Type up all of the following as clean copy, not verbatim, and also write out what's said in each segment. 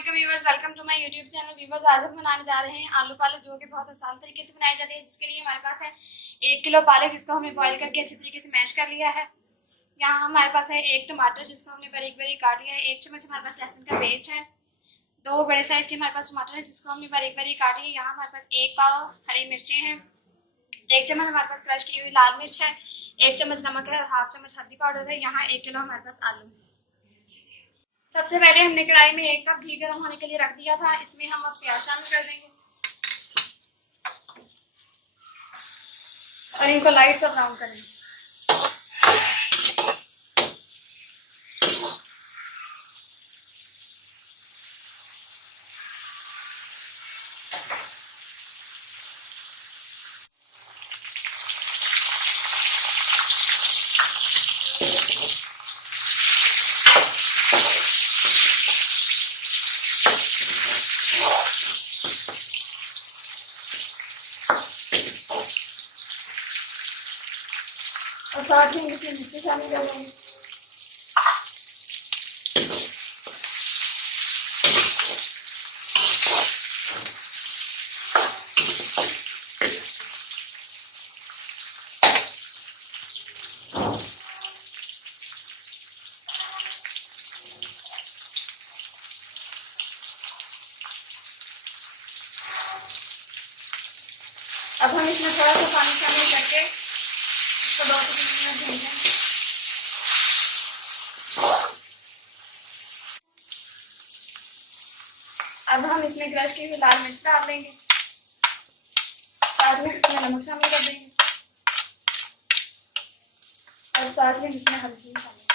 अस्सलाम viewers, welcome to my YouTube channel. Viewers, आज हम बनाने जा रहे हैं आलू पालक, जो कि बहुत आसान तरीके से बनाई जाती है। जिसके लिए हमारे पास है 1 किलो पालक, जिसको हमने बॉईल करके अच्छी तरीके से मैश कर लिया है। यहाँ हमारे पास है 1 टमाटर, जिसको हमने बारीक बारीक काट लिया है। 1 चम्मच हमारे पास लहसुन का पेस्ट है। 2 बड़े साइज के हमारे पास टमाटर है, जिसको हमने बारीक बारीक काट लिया है। यहाँ हमारे पास 1 पाव हरी मिर्ची है। 1 चम्मच हमारे पास क्रश की हुई लाल मिर्च है। 1 चम्मच नमक है और हाफ चम्मच हल्दी पाउडर है। यहाँ 1 किलो हमारे पास आलू। सबसे पहले हमने कढ़ाई में 1 कप घी गर्म होने के लिए रख दिया था। इसमें हम अब प्याज शामिल कर देंगे और इनको लाइट सा ब्राउन करेंगे। और साथ ही इसमें मिर्ची शामिल कर देंगे। अब हम इसमें थोड़ा सा पानी शामिल करके इसको 2 से 3 मिनट भूनेंगे। अब हम इसमें क्रश की हुई लाल मिर्च डाल देंगे, साथ में इसमें नमक शामिल कर देंगे और साथ में इसमें हल्दी शामिल कर देंगे।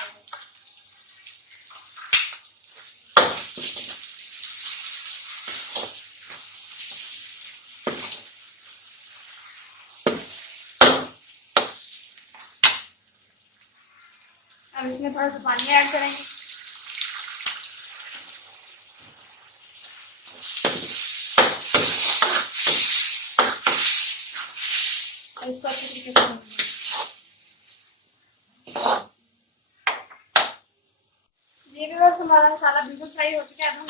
अब इसमें थोड़ा सा पानी ऐड करेंगे। और इसको अच्छे तरीके से भूनेंगे। ये भी बस हमारा मसाला बिल्कुल फ्राई हो चुका है। अब हम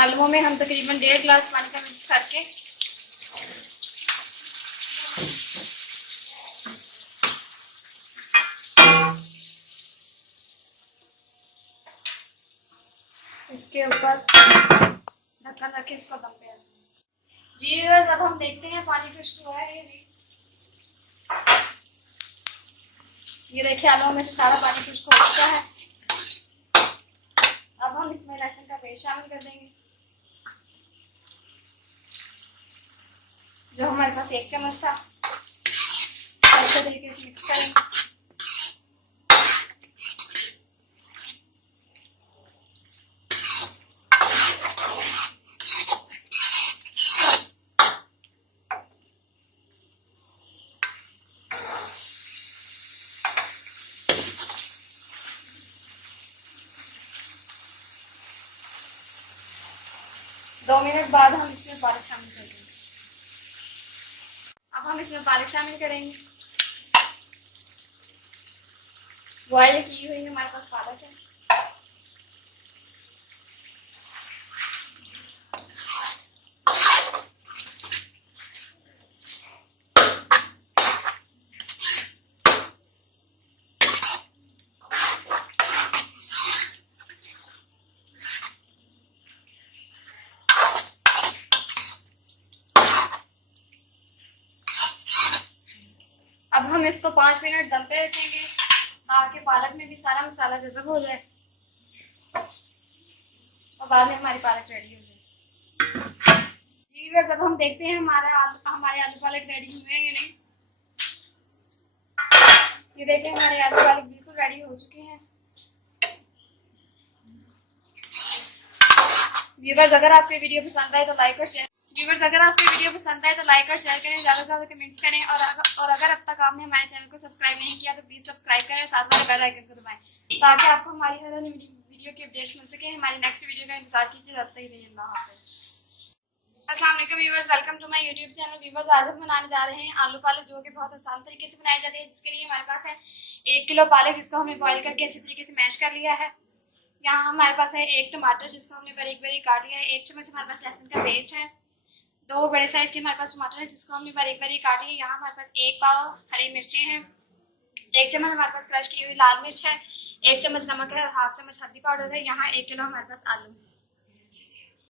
आलूओं में हम तकरीबन 1.5 गिलास पानी का मिक्स करके इसके ऊपर ढक्कन रखे इसको दम पे। जी व्यूअर्स, अब हम देखते हैं पानी खुश्क हुआ है या नहीं। ये देखिए, आलूओं में से सारा पानी खुश्क हो चुका है। अब हम इसमें लहसुन का पेस्ट शामिल कर देंगे, जो हमारे पास 1 चम्मच था। अच्छे तरीके से मिक्स करेंगे। दो मिनट बाद हम इसमें पालक शामिल कर देंगे। अब हम इसमें पालक शामिल करेंगे। बॉयल की हुई हमारे पास पालक है। अब हम इसको 5 मिनट दम पे रखेंगे ताकि पालक में भी सारा मसाला जज़ब हो जाए और बाद में हमारी पालक रेडी हो जाए। व्यूअर्स, अब हम देखते हैं हमारे आलू पालक रेडी हुए हैं या नहीं। ये देखिए, हमारे आलू पालक बिल्कुल रेडी हो चुके हैं। व्यूअर्स, अगर आपको वीडियो पसंद आए तो लाइक और शेयर व्यूवर्स, अगर आपको वीडियो पसंद आए तो लाइक और शेयर करें, ज़्यादा से ज़्यादा कमेंट्स करें और अगर अब तक आपने हमारे चैनल को सब्सक्राइब नहीं किया तो प्लीज़ सब्सक्राइब करें और साथ में बेल आइकन को दबाएं ताकि आपको हमारी हर वीडियो की अपडेट्स मिल सके। हमारी नेक्स्ट वीडियो का इंतजार कीजिए। तब तक के लिए अल्लाह हाफ़िज़। अस्सलाम वालेकुम viewers, welcome to my YouTube channel. Viewers, आज हम बनाने जा रहे हैं आलू पालक, जो कि बहुत आसान तरीके से बनाई जाती है। जिसके लिए हमारे पास है 1 किलो पालक, जिसको हमने बॉईल करके अच्छी तरीके से मैश कर लिया है। यहाँ हमारे पास है 1 टमाटर, जिसको हमने बारीक बारीक काट लिया है। 1 चम्मच हमारे पास लहसुन का पेस्ट है। 2 बड़े साइज के हमारे पास टमाटर है, जिसको हमने बारीक बारीक काट लिया है। यहाँ हमारे पास 1 पाव हरी मिर्चें हैं। 1 चम्मच हमारे पास क्रश की हुई लाल मिर्च है। 1 चम्मच नमक है और हाफ चम्मच हल्दी पाउडर है। यहाँ 1 किलो हमारे पास आलू।